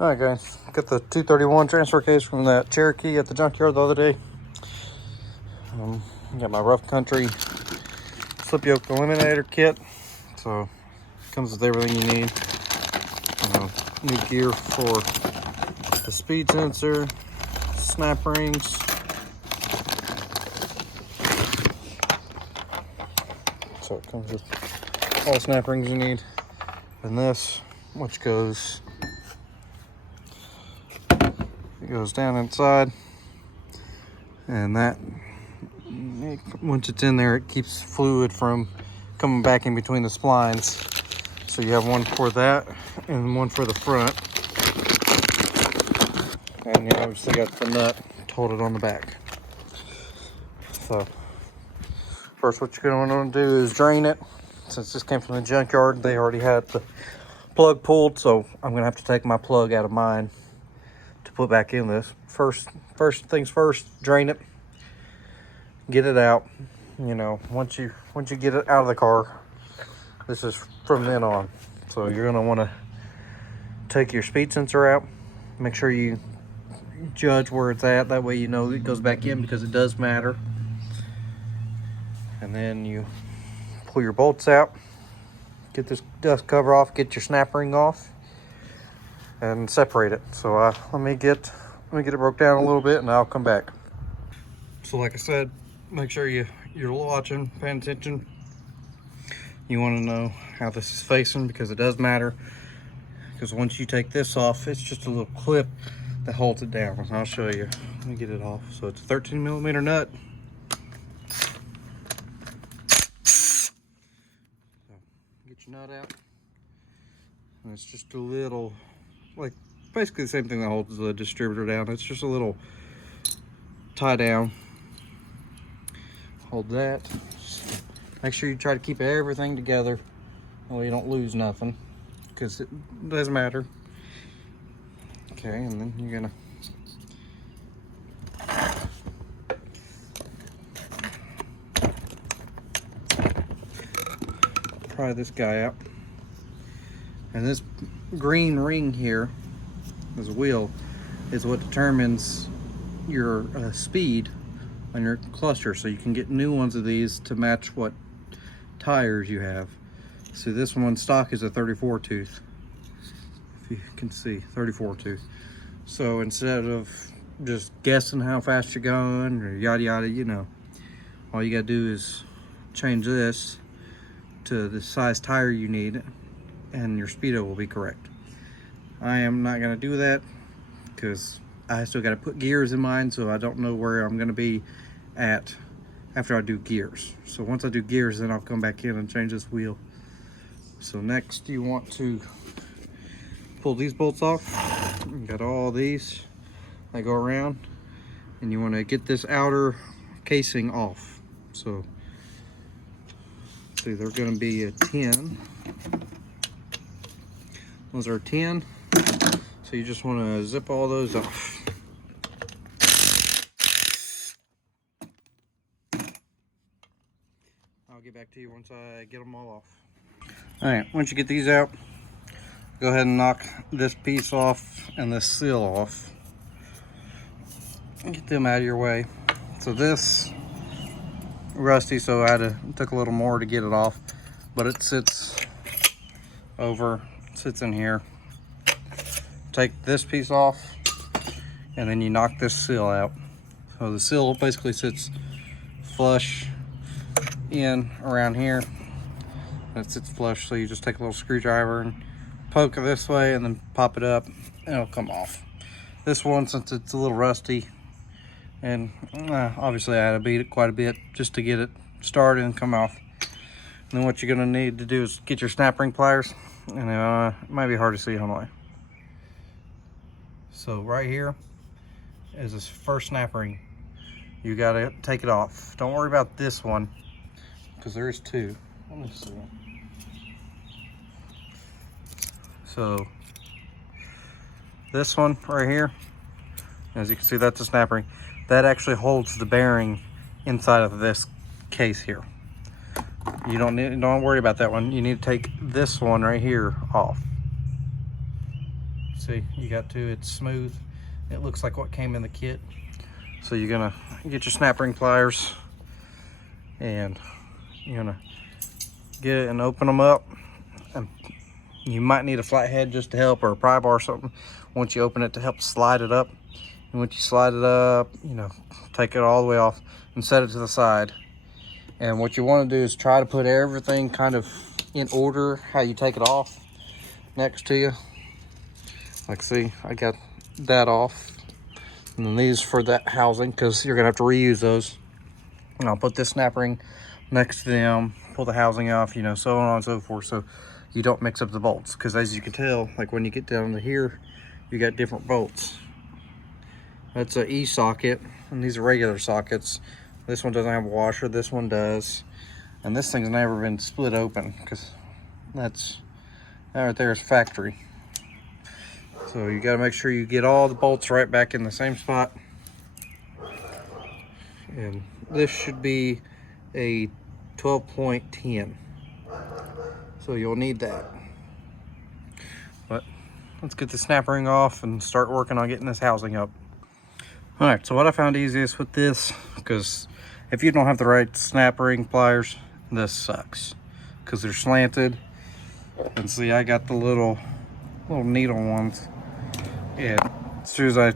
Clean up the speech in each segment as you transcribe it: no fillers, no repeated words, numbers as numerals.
Alright guys, got the 231 transfer case from that Cherokee at the junkyard the other day. Got my rough country slip yoke eliminator kit, so comes with everything you need. New gear for the speed sensor, snap rings, so it comes with all the snap rings you need, and this, which goes down inside, and that, once it's in there, it keeps fluid from coming back in between the splines. So you have one for that and one for the front, and you obviously got the nut to hold it on the back. So first, what you're going to want to do is drain it. Since this came from the junkyard, they already had the plug pulled, so I'm going to have to take my plug out of mine to put back in this. First things first, drain it, get it out. You know, once you get it out of the car, this is from then on. So you're going to want to take your speed sensor out, make sure you judge where it's at, that way you know it goes back in, because it does matter. And then you pull your bolts out, get this dust cover off, get your snap ring off, and separate it. So let me get it broke down a little bit, and I'll come back. So like I said, make sure you're watching, paying attention. You want to know how this is facing, because it does matter. Because once you take this off, it's just a little clip that holds it down. I'll show you. Let me get it off. So it's a 13mm nut. Get your nut out. And it's just a little, like, basically the same thing that holds the distributor down. It's just a little tie down. Hold that. Make sure you try to keep everything together, that way you don't lose nothing, because it does matter. Okay, and then you're gonna pry this guy out. And this green ring here, this wheel, is what determines your speed on your cluster, so you can get new ones of these to match what tires you have. So this one stock is a 34 tooth, if you can see, 34 tooth. So instead of just guessing how fast you're going or yada yada, you know, all you gotta do is change this to the size tire you need, and your speedo will be correct. I am not gonna do that because I still gotta put gears in mine, so I don't know where I'm gonna be at after I do gears. So once I do gears, then I'll come back in and change this wheel. So next, you want to pull these bolts off. You got all these that go around, and you want to get this outer casing off. So see, they're going to be a 10. Those are 10. So you just want to zip all those off. I'll get back to you once I get them all off. All right, once you get these out, go ahead and knock this piece off and this seal off. Get them out of your way. So this rusty, so it took a little more to get it off, but it sits in here. Take this piece off, and then you knock this seal out. So the seal basically sits flush in around here. It sits flush, so you just take a little screwdriver and poke it this way and then pop it up, and it'll come off. This one, since it's a little rusty, and obviously I had to beat it quite a bit just to get it started and come off. And then what you're gonna need to do is get your snap ring pliers, and it might be hard to see on the way. So right here is this first snap ring. You gotta take it off. Don't worry about this one, because there is two. Let me see. So this one right here, as you can see, that's a snap ring. That actually holds the bearing inside of this case here. You don't worry about that one. You need to take this one right here off. See, you got two, it's smooth. It looks like what came in the kit. So you're gonna get your snap ring pliers and you're gonna get it and open them up. And you might need a flathead just to help, or a pry bar or something once you open it to help slide it up. And once you slide it up, you know, take it all the way off and set it to the side. And what you want to do is try to put everything kind of in order how you take it off next to you. Like, see, I got that off. And then these for that housing, because you're gonna have to reuse those. And I'll put this snap ring next to them, pull the housing off, you know, so on and so forth, so you don't mix up the bolts. Because as you can tell, like when you get down to here, you got different bolts. That's a E socket, and these are regular sockets. This one doesn't have a washer, this one does. And this thing's never been split open, because that right there is factory. So you gotta make sure you get all the bolts right back in the same spot. And this should be a 12.10. So you'll need that. But let's get the snap ring off and start working on getting this housing up. All right, so what I found easiest with this, because if you don't have the right snap ring pliers, this sucks, because they're slanted. And see, I got the little needle ones, and as soon as I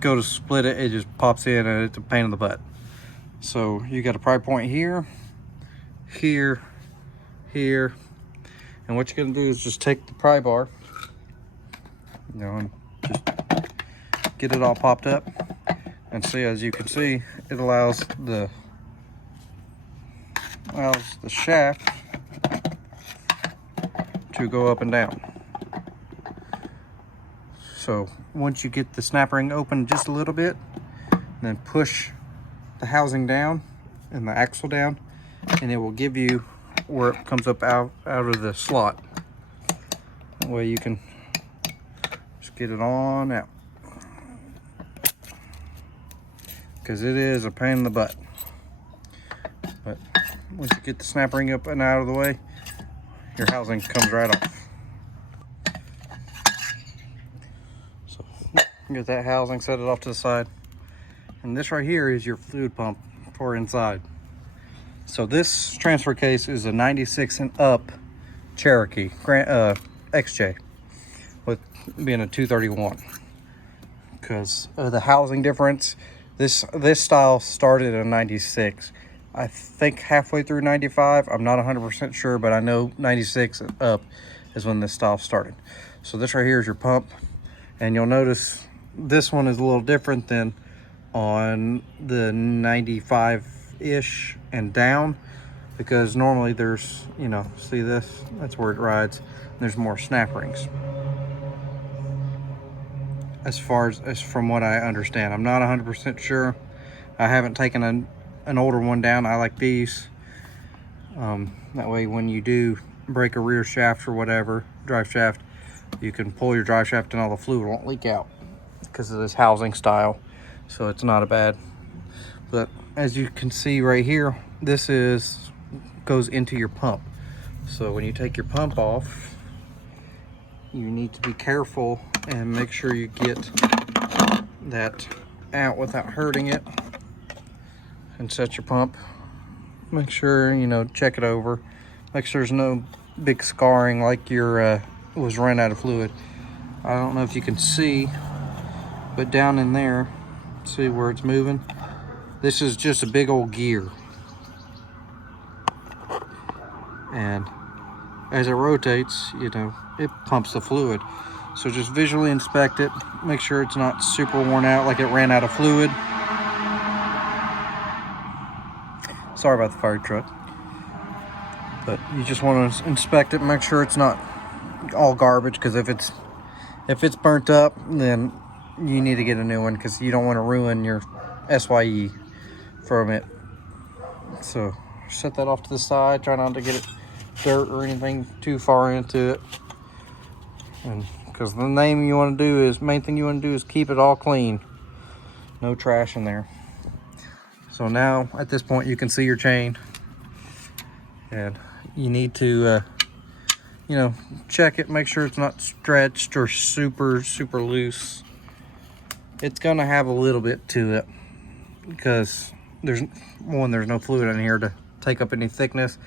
go to split it, it just pops in, and it's a pain in the butt. So you got a pry point here, here, here, and what you're gonna do is just take the pry bar, you know, and just get it all popped up. And see, as you can see, it allows the shaft to go up and down. So once you get the snap ring open just a little bit, then push the housing down and the axle down, and it will give you where it comes up out of the slot. That way you can just get it on out, because it is a pain in the butt. But once you get the snap ring up and out of the way, your housing comes right off. So get that housing, set it off to the side. And this right here is your fluid pump for inside. So this transfer case is a 96 and up Cherokee XJ, with being a 231. Because of the housing difference, this style started in 96. I think halfway through 95. I'm not 100% sure, but I know 96 and up is when this style started. So this right here is your pump, and you'll notice this one is a little different than on the 95-ish and down, because normally there's, you know, see this, that's where it rides, and there's more snap rings. As far as from what I understand, I'm not 100% sure. I haven't taken an older one down. I like these. That way when you do break a rear shaft or whatever, drive shaft, you can pull your drive shaft and all the fluid won't leak out because of this housing style. So it's not a bad. But as you can see right here, this goes into your pump. So when you take your pump off, you need to be careful and make sure you get that out without hurting it, and set your pump. Make sure, you know, check it over. Make sure there's no big scarring like your was run out of fluid. I don't know if you can see, but down in there, see where it's moving? This is just a big old gear. And as it rotates, you know, it pumps the fluid. So just visually inspect it, make sure it's not super worn out like it ran out of fluid. Sorry about the fire truck. But you just want to inspect it, make sure it's not all garbage, because if it's burnt up, then you need to get a new one, because you don't want to ruin your SYE from it. So set that off to the side, try not to get it dirt or anything too far into it. And because the main thing you want to do is keep it all clean, no trash in there. So now at this point you can see your chain, and you need to you know, check it, make sure it's not stretched or super loose. It's gonna have a little bit to it because there's no fluid in here to take up any thickness,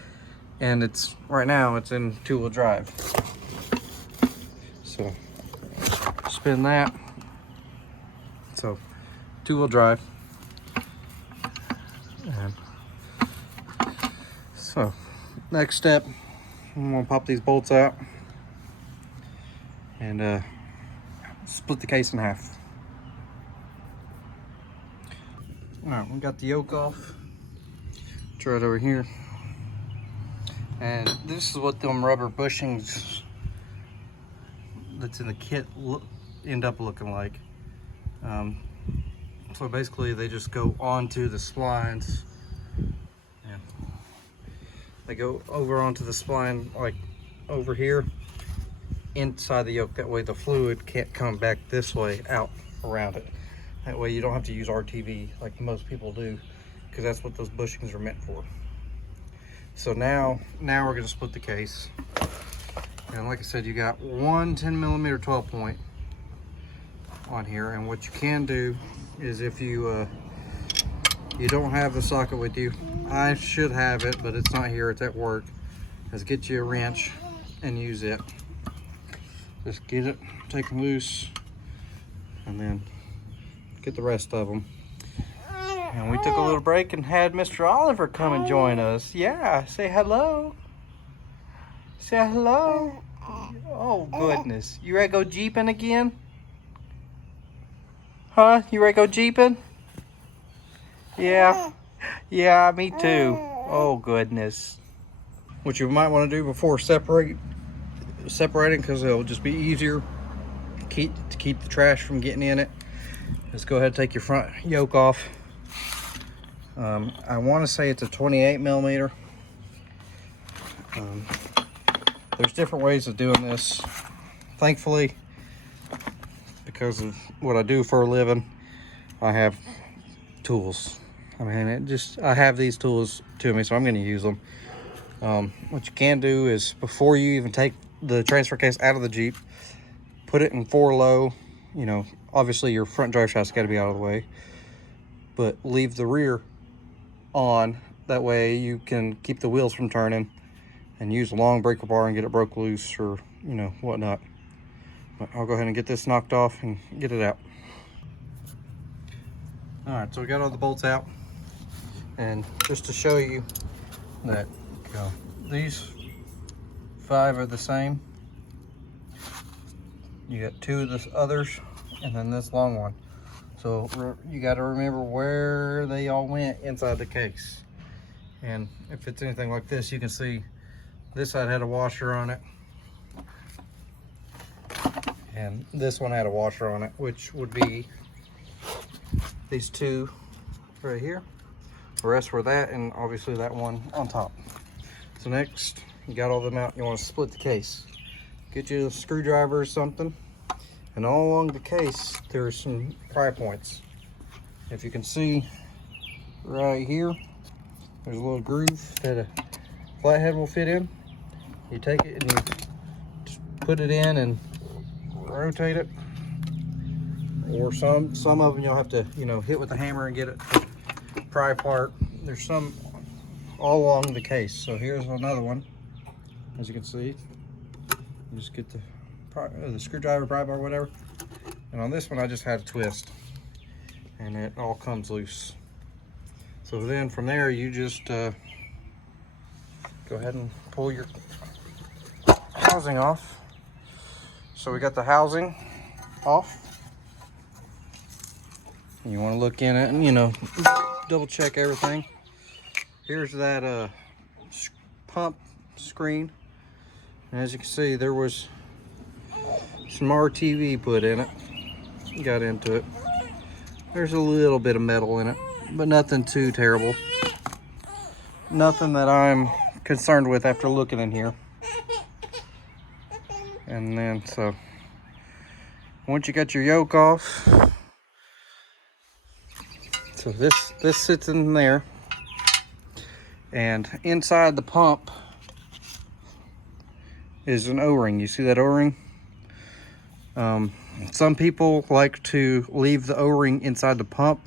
and it's right now it's in 2-wheel drive. So spin that. So 2-wheel drive. And so next step, I'm gonna pop these bolts out and split the case in half. All right, we got the yoke off. It's right over here. And this is what them rubber bushings that's in the kit end up looking like. So basically they just go onto the splines. And they go over onto the spline, like over here, inside the yoke. That way the fluid can't come back this way out around it. That way you don't have to use RTV like most people do, because that's what those bushings are meant for. So now we're gonna split the case. And like I said, you got one 10mm 12 point on here. And what you can do is, if you don't have the socket with you, I should have it, but it's not here, it's at work, is get you a wrench and use it. Just get it, take them loose, and then get the rest of them. And we took a little break and had Mr. Oliver come and join us. Yeah, say hello. Say hello. Oh, goodness. You ready to go jeeping again? Huh? You ready to go jeeping? Yeah. Yeah, me too. Oh, goodness. What you might want to do before separating, because it'll just be easier to keep the trash from getting in it, is go ahead and take your front yoke off. I want to say it's a 28mm. There's different ways of doing this. Thankfully, because of what I do for a living, I have tools. I mean, I have these tools to me, so I'm going to use them. What you can do is, before you even take the transfer case out of the Jeep, put it in 4-low. You know, obviously your front drive shaft's got to be out of the way, but leave the rear on. That way you can keep the wheels from turning and use a long breaker bar and get it broke loose, or you know, whatnot. But I'll go ahead and get this knocked off and get it out. All right, so we got all the bolts out, and just to show you that, you know, these 5 are the same. You got 2 of the others, and then this long one. So you got to remember where they all went inside the case. And if it's anything like this, you can see this side had a washer on it, and this one had a washer on it, which would be these 2 right here. The rest were that, and obviously that one on top. So next, you got all them out, you want to split the case. Get you a screwdriver or something, and all along the case there's some pry points. If you can see right here, there's a little groove that a flathead will fit in. You take it and you just put it in and rotate it, or some of them you'll have to, you know, hit with a hammer and get it to pry apart. There's some all along the case. So here's another one. As you can see, you just get the screwdriver, pry bar, whatever. And on this one, I just had a twist, and it all comes loose. So then from there, you just go ahead and pull your housing off. So we got the housing off. You want to look in it and, you know, double check everything. Here's that pump screen. And as you can see, there was some RTV put in it. Got into it. There's a little bit of metal in it, but nothing too terrible. Nothing that I'm concerned with after looking in here. And then, so once you got your yoke off, so this sits in there, and inside the pump is an O-ring. You see that O-ring? Some people like to leave the O-ring inside the pump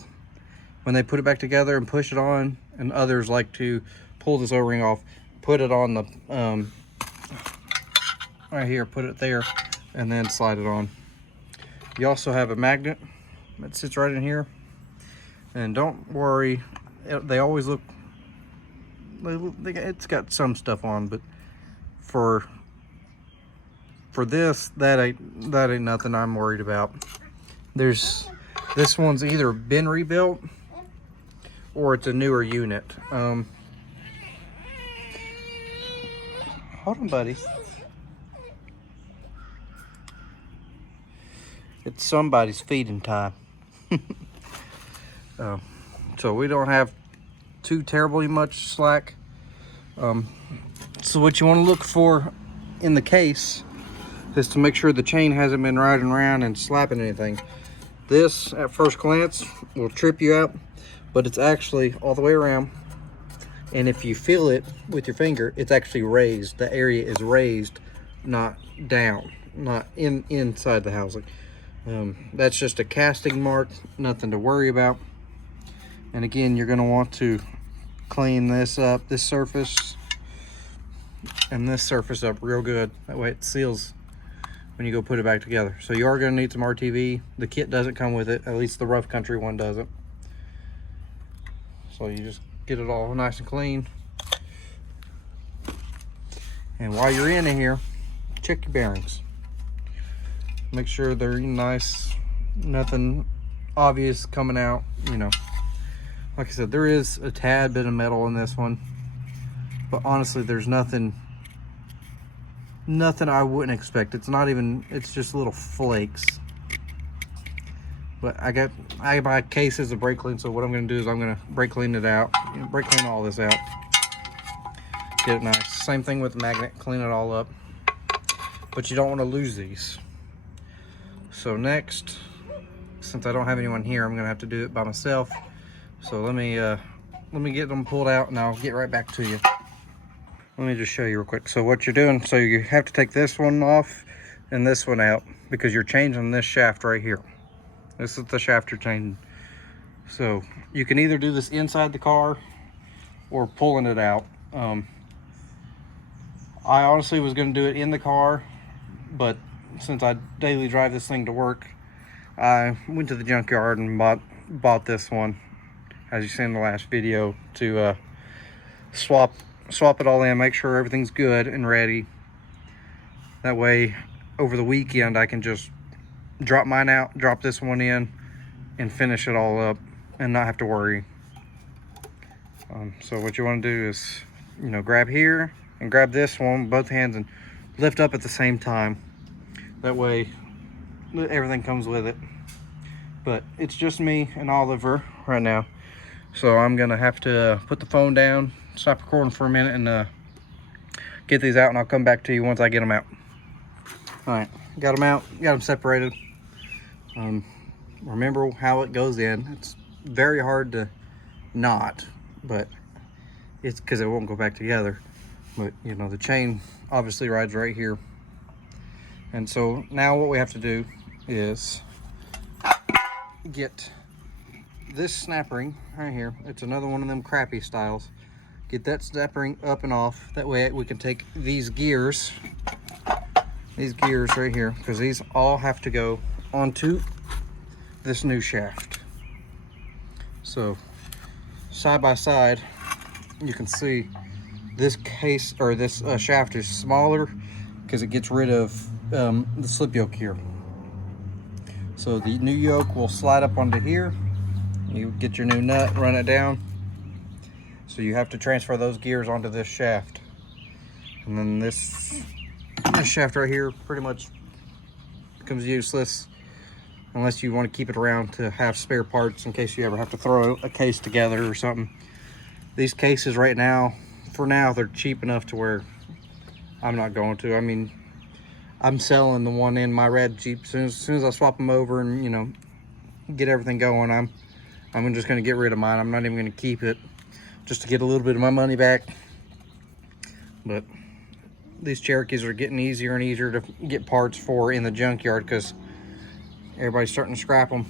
when they put it back together and push it on, and others like to pull this O-ring off, put it on the right here, put it there, and then slide it on. You also have a magnet that sits right in here, and don't worry, they always look, it's got some stuff on, but for this, that ain't nothing I'm worried about. This one's either been rebuilt or it's a newer unit. Hold on, buddy. It's somebody's feeding time. So we don't have too terribly much slack. So what you want to look for in the case is to make sure the chain hasn't been riding around and slapping anything. This, at first glance, will trip you out, but it's actually all the way around. And if you feel it with your finger, it's actually raised. The area is raised, not down, not inside the housing. That's just a casting mark, nothing to worry about. And again, you're going to want to clean this up, this surface and this surface up real good. That way it seals when you go put it back together. So you are going to need some RTV. The kit doesn't come with it, at least the rough country one doesn't. So you just get it all nice and clean. And while you're in here, check your bearings. Make sure they're nice, nothing obvious coming out, you know. Like I said, there is a tad bit of metal in this one, but honestly, there's nothing I wouldn't expect. It's not even, it's just little flakes. But I buy cases of brake clean, so what I'm gonna do is I'm gonna brake clean it out, brake clean all this out, get it nice. Same thing with the magnet, clean it all up. But you don't want to lose these. So next, since I don't have anyone here, I'm gonna have to do it by myself. So let me get them pulled out and I'll get right back to you. Let me just show you real quick. So what you're doing, so you have to take this one off and this one out because you're changing this shaft right here. This is the shaft you're changing. So you can either do this inside the car or pulling it out. I honestly was gonna do it in the car, but since I daily drive this thing to work, I went to the junkyard and bought this one, as you see in the last video, to swap it all in, make sure everything's good and ready. That way over the weekend I can just drop mine out, drop this one in, and finish it all up and not have to worry. So what you want to do is, you know, grab here and grab this one with both hands and lift up at the same time. That way everything comes with it. But it's just me and Oliver right now, so I'm gonna have to put the phone down, stop recording for a minute, and get these out, and I'll come back to you once I get them out. All right, got them out, got them separated. Remember how it goes in. It's very hard to knot, but it's because it won't go back together. But you know, the chain obviously rides right here. And so now what we have to do is get this snap ring right here. It's another one of them crappy styles. Get that snap ring up and off. That way we can take these gears right here, because these all have to go onto this new shaft. So side by side, you can see this case, or this shaft is smaller because it gets rid of the slip yoke here. So the new yoke will slide up onto here. You get your new nut, run it down. So you have to transfer those gears onto this shaft. And then this shaft right here pretty much becomes useless unless you want to keep it around to have spare parts in case you ever have to throw a case together or something. These cases right now, for now, they're cheap enough to where I'm not going to. I mean, I'm selling the one in my red Jeep. As soon as I swap them over and, you know, get everything going, I'm just going to get rid of mine. I'm not even going to keep it, just to get a little bit of my money back. But these Cherokees are getting easier and easier to get parts for in the junkyard because everybody's starting to scrap them,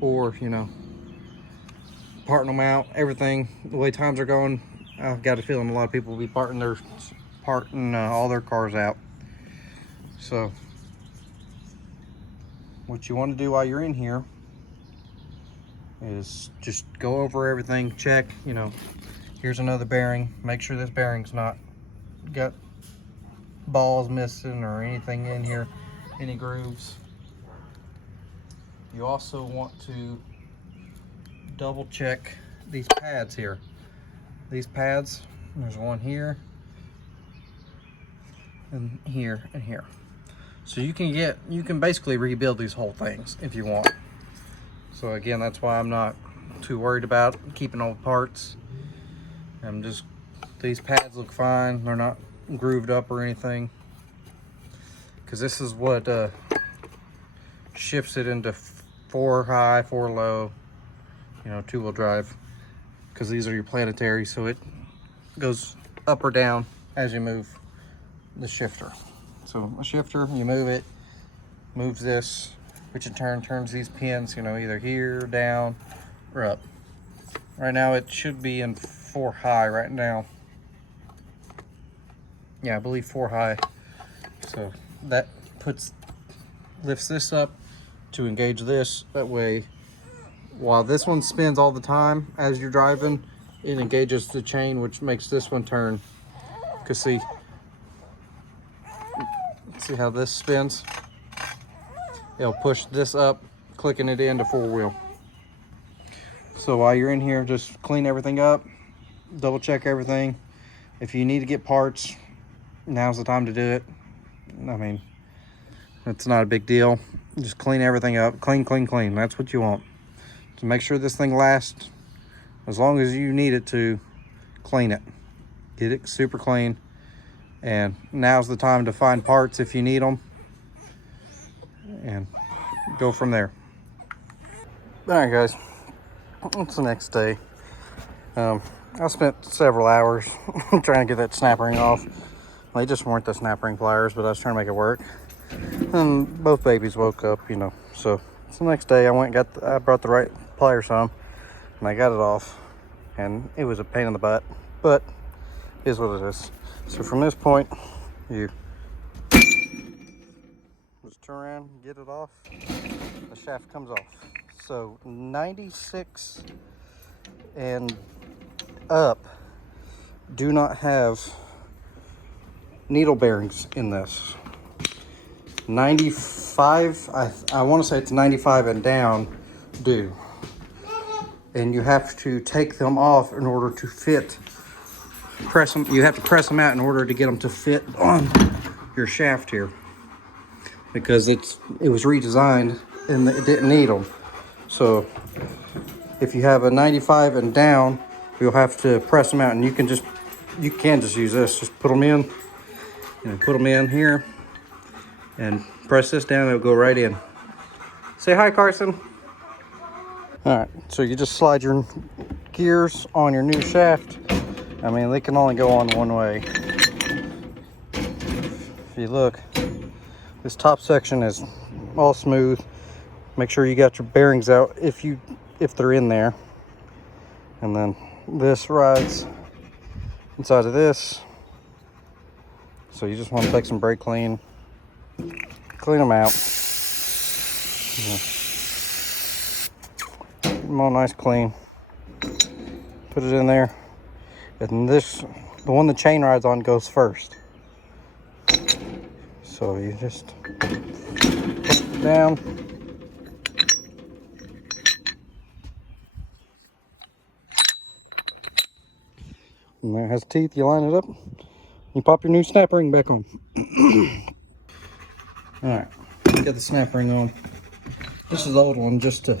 or, you know, parting them out. Everything, the way times are going, I've got a feeling a lot of people will be parting all their cars out. So what you want to do while you're in here is just go over everything, check, you know, here's another bearing, make sure this bearing's not got balls missing or anything in here, any grooves. You also want to double check these pads here. These pads, there's one here and here and here. So you can basically rebuild these whole things if you want. So again, that's why I'm not too worried about keeping all the parts. These pads look fine. They're not grooved up or anything. Because this is what shifts it into 4 high, 4 low, you know, 2-wheel drive. Because these are your planetary, so it goes up or down as you move the shifter. So a shifter, you move it, moves this, which in turn turns these pins, you know, either here, down, or up. Right now it should be in 4 high right now. Yeah, I believe 4 high. So that lifts this up to engage this. That way, while this one spins all the time as you're driving, it engages the chain, which makes this one turn. Because see how this spins? It'll push this up, clicking it into 4-wheel. So while you're in here, just clean everything up, double check everything. If you need to get parts, now's the time to do it. I mean, it's not a big deal. Just clean everything up, clean. That's what you want. To make sure this thing lasts as long as you need it to. Clean it, get it super clean. And now's the time to find parts if you need them, and go from there. All right, guys, it's the next day. I spent several hours trying to get that snap ring off. They just weren't the snap ring pliers, but I was trying to make it work. And both babies woke up, you know. So it's the next day. I brought the right pliers home, and I got it off. And it was a pain in the butt, but it is what it is. So from this point, you just turn around, get it off, the shaft comes off. So 96 and up do not have needle bearings in this. 95, I want to say it's 95 and down do. And you have to take them off in order to fit. You have to press them out in order to get them to fit on your shaft here, because it was redesigned and it didn't need them. So if you have a 95 and down, you'll have to press them out, and you can just use this. Just put them in, put them in here, and press this down. It'll go right in. Say hi, Carson. All right, so you just slide your gears on your new shaft. I mean, they can only go on one way. If you look, this top section is all smooth. Make sure you got your bearings out if they're in there. And then this rides inside of this. So you just want to take some brake clean them out. Get them all nice clean. Put it in there. And the one the chain rides on goes first. So you just put it down. And there it has teeth. You line it up. You pop your new snap ring back on. Alright, get the snap ring on. This is the old one, just to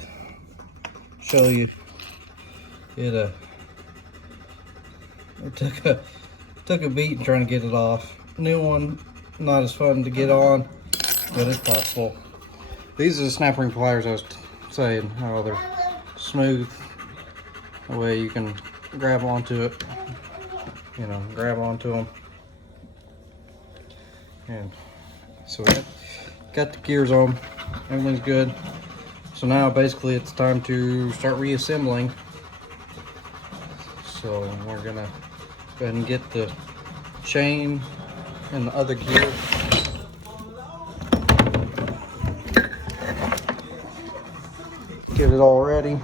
show you. It took a beat trying to get it off. New one, not as fun to get on, but it's possible. These are the snap ring pliers I was saying, how they're smooth. That way you can grab onto it, grab onto them. And so we got the gears on, everything's good. So now basically it's time to start reassembling. So we're gonna go ahead and get the chain and the other gear. Get it all ready.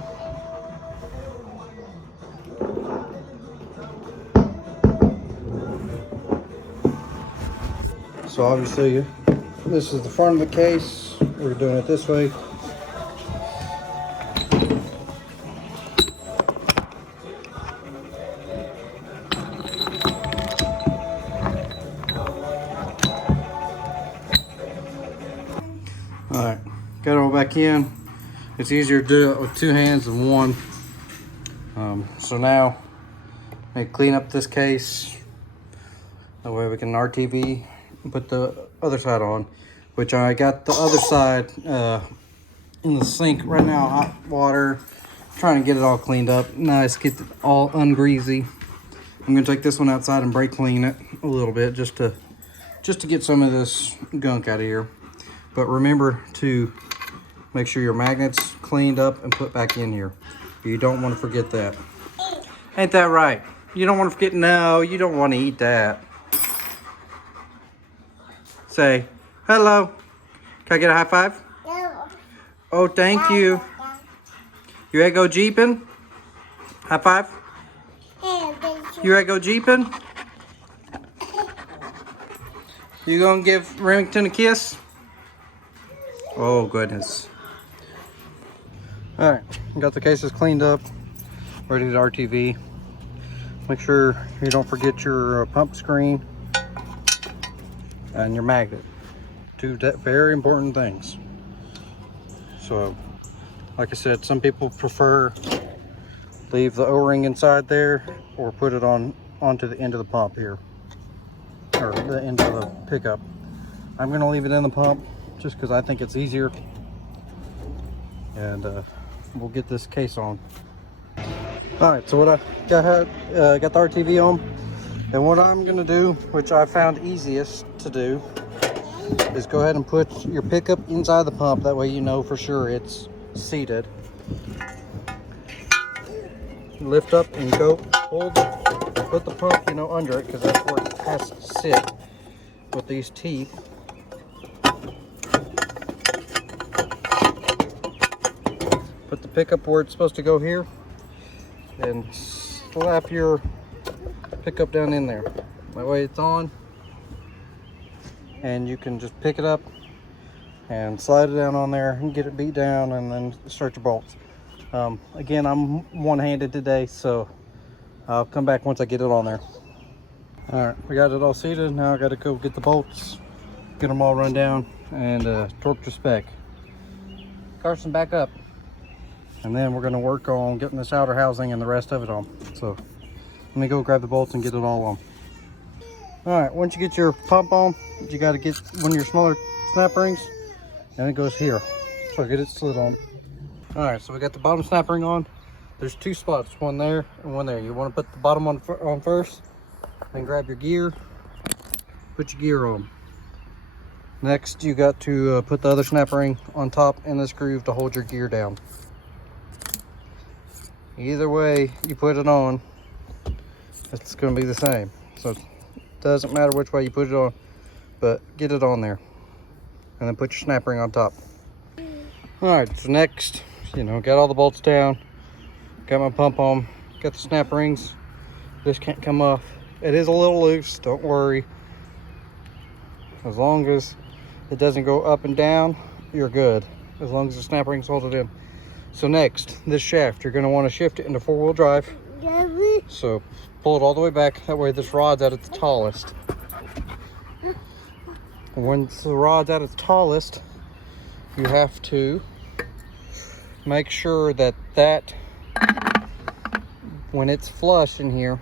So obviously this is the front of the case. We're doing it this way. All right, got it all back in. It's easier to do it with two hands than one. So now I clean up this case. That way we can RTV and put the other side on, which I got the other side in the sink right now, hot water, trying to get it all cleaned up. Nice, get it all ungreasy. I'm gonna take this one outside and brake clean it a little bit just to get some of this gunk out of here. But remember to make sure your magnet's cleaned up and put back in here. You don't want to forget that. Ain't that right? You don't want to forget, no, you don't want to eat that. Say, hello. Can I get a high five? No. Oh, thank you. You ready to go jeeping? High five? You ready to go jeeping? You gonna give Remington a kiss? Oh, goodness. All right, got the cases cleaned up, ready to RTV. Make sure you don't forget your pump screen and your magnet. Two very important things. So, like I said, some people prefer leave the O-ring inside there or put it onto the end of the pump here, or the end of the pickup. I'm gonna leave it in the pump just because I think it's easier. And we'll get this case on. All right, so what I got the RTV on, and what I'm gonna do, which I found easiest to do, is go ahead and put your pickup inside the pump. That way you know for sure it's seated. Lift up and go, put the pump, under it, because that's where it has to sit with these teeth. Put the pickup where it's supposed to go here, and slap your pickup down in there. That way it's on, and you can just pick it up and slide it down on there and get it beat down, and then start your bolts. Again, I'm one-handed today, so I'll come back once I get it on there. All right, we got it all seated. Now I got to go get the bolts, get them all run down, and torque to spec. Carson, back up. And then we're going to work on getting this outer housing and the rest of it on. So let me go grab the bolts and get it all on. All right, once you get your pump on, you got to get one of your smaller snap rings, and it goes here. So get it slid on. All right, so we got the bottom snap ring on. There's two spots, one there and one there. You want to put the bottom on first, then grab your gear, put your gear on. Next, you got to put the other snap ring on top in this groove to hold your gear down. Either way you put it on, it's going to be the same. So it doesn't matter which way you put it on, but get it on there. And then put your snap ring on top. All right, so next, got all the bolts down, got my pump on, got the snap rings. This can't come off. It is a little loose, don't worry. As long as it doesn't go up and down, you're good. As long as the snap rings hold it in. So next, this shaft, you're going to want to shift it into four-wheel drive. So pull it all the way back. That way this rod's at its tallest. When the rod's at its tallest, you have to make sure that when it's flush in here,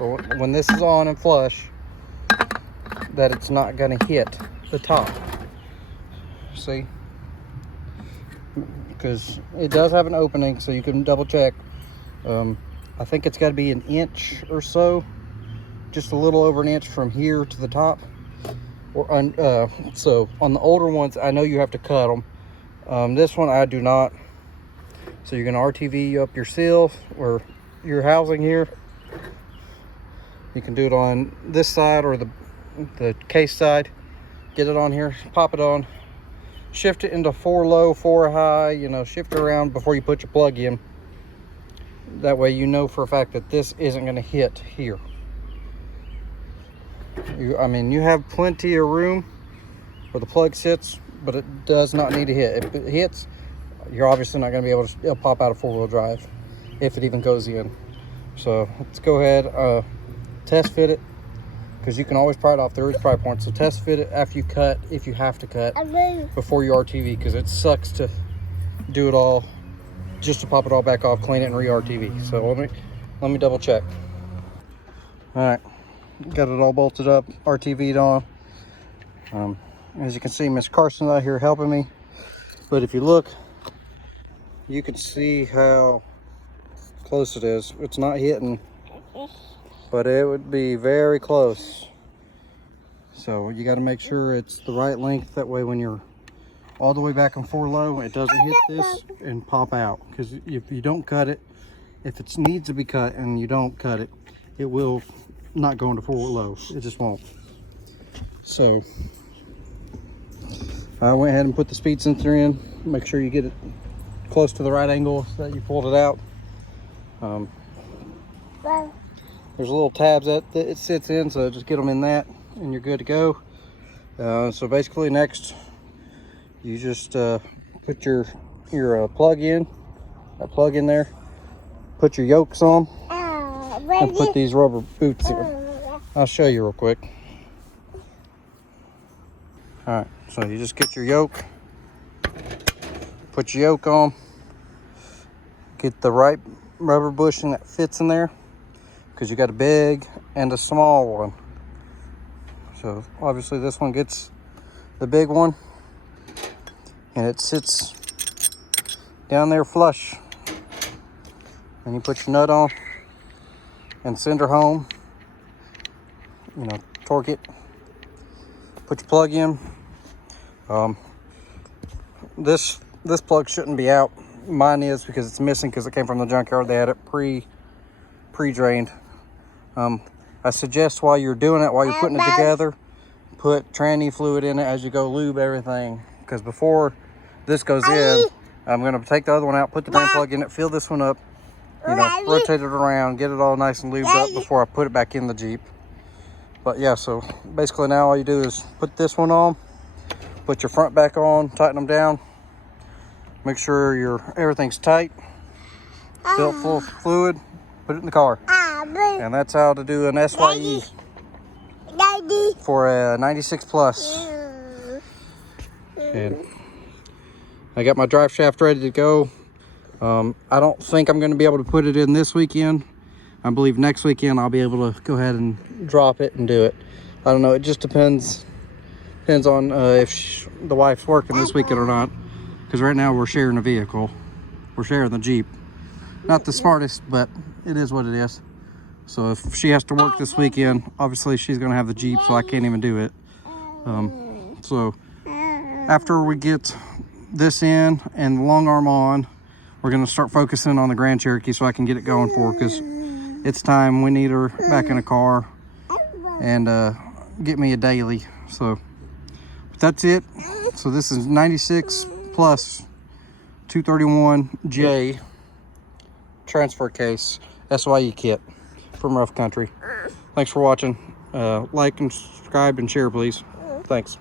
or when this is on and flush, that it's not going to hit the top. See? Because it does have an opening, so you can double check. I think it's got to be an inch or so, just a little over an inch from here to the top. So on the older ones, I know you have to cut them. This one I do not. So you're gonna RTV up your seal or your housing here. You can do it on this side or the case side. Get it on here, pop it on, shift it into 4 low, 4 high, you know, shift it around before you put your plug in. That way you know for a fact that this isn't going to hit here. I mean, you have plenty of room where the plug sits, but it does not need to hit. If it hits, you're obviously not going to be able to, it'll pop out of 4-wheel drive, if it even goes in. So let's go ahead, test fit it, because you can always pry it off. There is pry points, so test fit it after you cut, if you have to cut, before you RTV, because it sucks to do it all just to pop it all back off, clean it, and re-RTV. So let me double check. All right, got it all bolted up, RTV'd on. As you can see, Miss Carson's out here helping me. But if you look, you can see how close it is. It's not hitting, but it would be very close. So you got to make sure it's the right length. That way when you're all the way back and 4 low, it doesn't hit this and pop out. Because if you don't cut it, if it needs to be cut and you don't cut it, it will not go into 4 low. It just won't. So I went ahead and put the speed sensor in. Make sure you get it close to the right angle so that you pulled it out. There's little tabs that it sits in, so just get them in that and you're good to go. So basically next, you just put your plug in, that plug in there, put your yokes on, and put these rubber boots in. I'll show you real quick. All right, so you just get your yoke, put your yoke on, get the right rubber bushing that fits in there, because you got a big and a small one. So obviously this one gets the big one, and it sits down there flush. And you put your nut on and send her home. You know, torque it. Put your plug in. This plug shouldn't be out. Mine is, because it's missing because it came from the junkyard. They had it pre-drained. I suggest while you're doing it, while you're putting it together, put tranny fluid in it as you go, lube everything. Because before this goes in, I'm going to take the other one out, put the drain plug in it, fill this one up, you know, rotate it around, get it all nice and lubed up before I put it back in the Jeep. But yeah, so basically now all you do is put this one on, put your front back on, tighten them down, make sure everything's tight, fill it full of fluid, put it in the car. And that's how to do an SYE for a 96 plus. And I got my drive shaft ready to go. I don't think I'm going to be able to put it in this weekend. I believe next weekend I'll be able to go ahead and drop it and do it. I don't know, it just depends on if the wife's working this weekend or not, because right now we're sharing a vehicle. We're sharing the Jeep. Not the smartest, but it is what it is. So if she has to work this weekend, obviously she's going to have the Jeep, so I can't even do it. So after we get this in and the long arm on, we're going to start focusing on the Grand Cherokee so I can get it going for her, because it's time. We need her back in a car and get me a daily. So that's it. So this is 96 plus 231J transfer case SYE kit from Rough Country. Thanks for watching. Like and subscribe and share, please. Thanks.